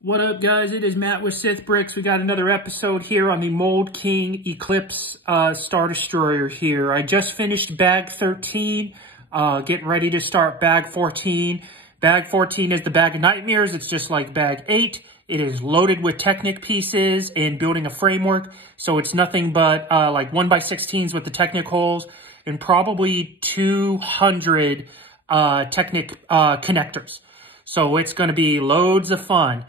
What up, guys? It is Matt with Sith Bricks. We got another episode here on the Mould King Eclipse Star Destroyer here. I just finished bag 13, getting ready to start bag 14. Bag 14 is the bag of nightmares. It's just like bag 8. It is loaded with Technic pieces and building a framework. So it's nothing but like 1x16s with the Technic holes and probably 200 Technic connectors. So it's going to be loads of fun.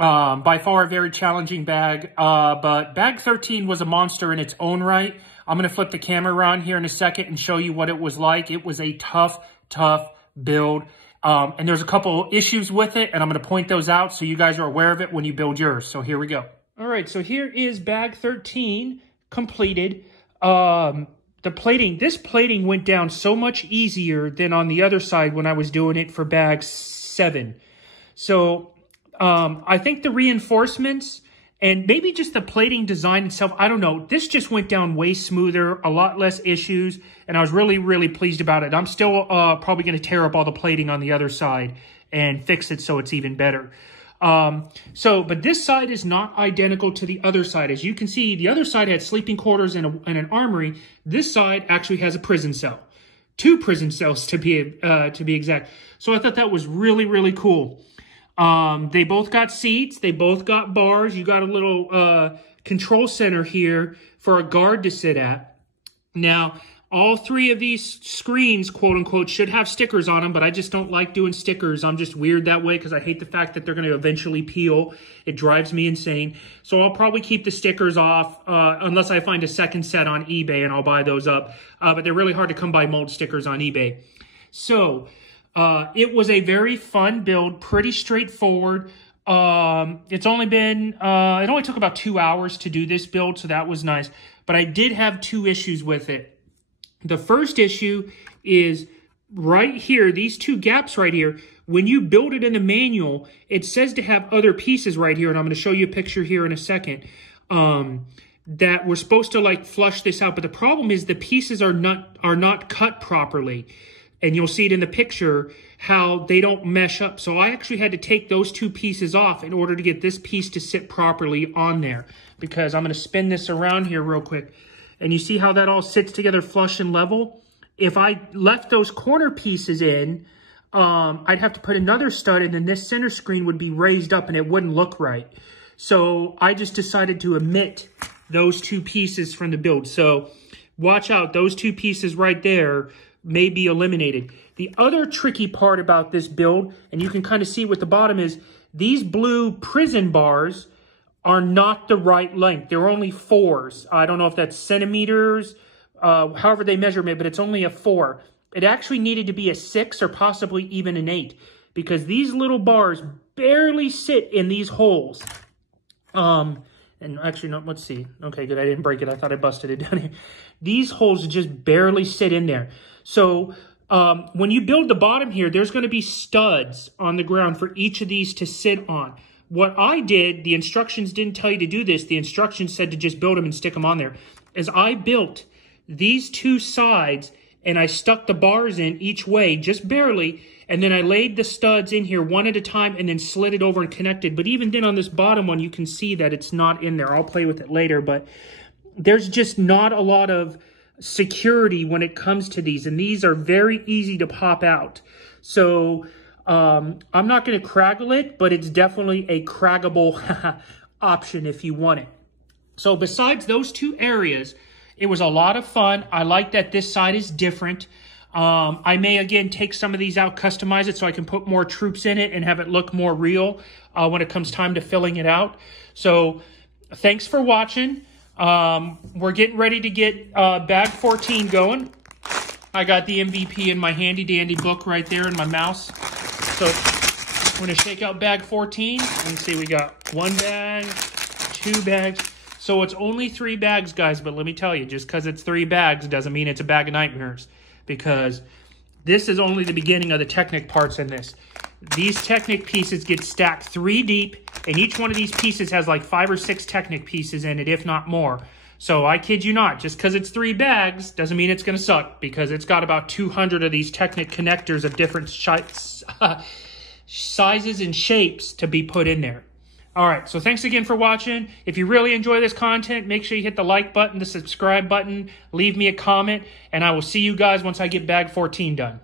By far a very challenging bag, but bag 13 was a monster in its own right. I'm going to flip the camera around here in a second and show you what it was like. It was a tough build, and there's a couple issues with it, and I'm going to point those out so you guys are aware of it when you build yours. So here we go. All right, so here is bag 13 completed. This plating went down so much easier than on the other side when I was doing it for bag 7. So I think the reinforcements and maybe just the plating design itself, I don't know. This just went down way smoother, a lot less issues, and I was really pleased about it. I'm still probably going to tear up all the plating on the other side and fix it so it's even better. But this side is not identical to the other side. As you can see, the other side had sleeping quarters and an armory. This side actually has a prison cell. 2 prison cells to be exact. So I thought that was really cool. They both got seats. They both got bars. You got a little control center here for a guard to sit at. Now, all 3 of these screens, quote unquote, should have stickers on them, but I just don't like doing stickers. I'm just weird that way because I hate the fact that they're going to eventually peel. It drives me insane. So I'll probably keep the stickers off unless I find a second set on eBay and I'll buy those up. But they're really hard to come by mold stickers on eBay. So it was a very fun build, pretty straightforward. It only took about 2 hours to do this build, so that was nice. But I did have 2 issues with it. The first issue is right here, these 2 gaps right here. When you build it in the manual, it says to have other pieces right here, and I'm going to show you a picture here in a second, that we're supposed to like flush this out. But the problem is the pieces are not cut properly. And you'll see it in the picture how they don't mesh up. So I actually had to take those 2 pieces off in order to get this piece to sit properly on there. Because I'm going to spin this around here real quick. And you see how that all sits together flush and level? If I left those corner pieces in, I'd have to put another stud and then this center screen would be raised up and it wouldn't look right. So I just decided to omit those 2 pieces from the build. So watch out, those 2 pieces right there may be eliminated. The other tricky part about this build, and you can kind of see what the bottom is, these blue prison bars are not the right length. They're only 4s. I don't know if that's centimeters, however they measure it, but it's only a 4. It actually needed to be a 6 or possibly even an 8 because these little bars barely sit in these holes. And actually, no, let's see. Okay, good. I didn't break it. I thought I busted it down here. These holes just barely sit in there. So when you build the bottom here, there's going to be studs on the ground for each of these to sit on. What I did, the instructions didn't tell you to do this. The instructions said to just build them and stick them on there. As I built these 2 sides and I stuck the bars in each way, just barely, and then I laid the studs in here one at a time and then slid it over and connected. But even then on this bottom one, you can see that it's not in there. I'll play with it later, but there's just not a lot of security when it comes to these, and these are very easy to pop out. So I'm not going to craggle it, but it's definitely a craggable option if you want it. So besides those 2 areas, it was a lot of fun. I like that this side is different. I may, again, take some of these out, customize it so I can put more troops in it and have it look more real when it comes time to filling it out. So thanks for watching. We're getting ready to get bag 14 going. I got the MVP in my handy dandy book right there in my mouse. So I'm going to shake out bag 14 and see we got 1 bag, 2 bags. So it's only 3 bags, guys, but let me tell you, just because it's 3 bags doesn't mean it's a bag of nightmares, because this is only the beginning of the Technic parts in this. These Technic pieces get stacked 3 deep, and each one of these pieces has like 5 or 6 Technic pieces in it, if not more. So I kid you not, just because it's 3 bags doesn't mean it's going to suck, because it's got about 200 of these Technic connectors of different sizes and shapes to be put in there. All right, so thanks again for watching. If you really enjoy this content, make sure you hit the like button, the subscribe button, leave me a comment, and I will see you guys once I get bag 14 done.